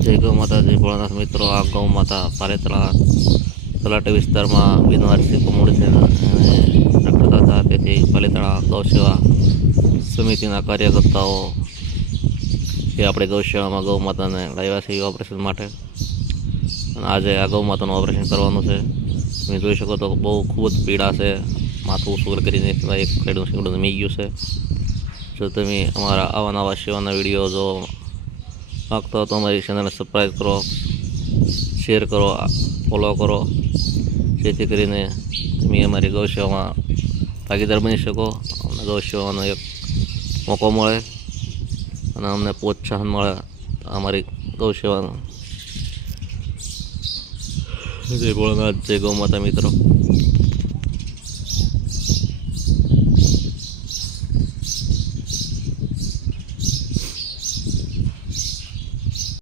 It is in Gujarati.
જય ગૌ માતા, જય ભોળાનાથ મિત્રો. આ ગૌ માતા પારેતરા તલાટી વિસ્તારમાં બિનવારસી કોમોડ છે અને રખડતા હતા. તેથી પાલિતાણા ગૌસેવા સમિતિના કાર્યકર્તાઓ એ આપણે ગૌસેવામાં ગૌ માતાને લાવ્યા છે ઓપરેશન માટે. અને આજે આ ગૌ માતાનું ઓપરેશન કરવાનું છે. તમે જોઈ શકો તો બહુ ખૂબ જ પીડા છે. માથું સુગર કરીને એક સાઈડનું શીંગડું મી ગયું છે. જો તમે અમારા આવા નવા સેવાના વિડીયો જો માગતો હો તો અમારી ચેનલને સબસ્ક્રાઈબ કરો, શેર કરો, ફોલો કરો, જેથી કરીને તમે અમારી ગૌસેવામાં ભાગીદાર બની શકો અને ગૌસેવાનો એક મોકો મળે અને અમને પ્રોત્સાહન મળે અમારી ગૌસેવાનું. જય ભોળાનાથ, જય ગૌ માતા મિત્રો.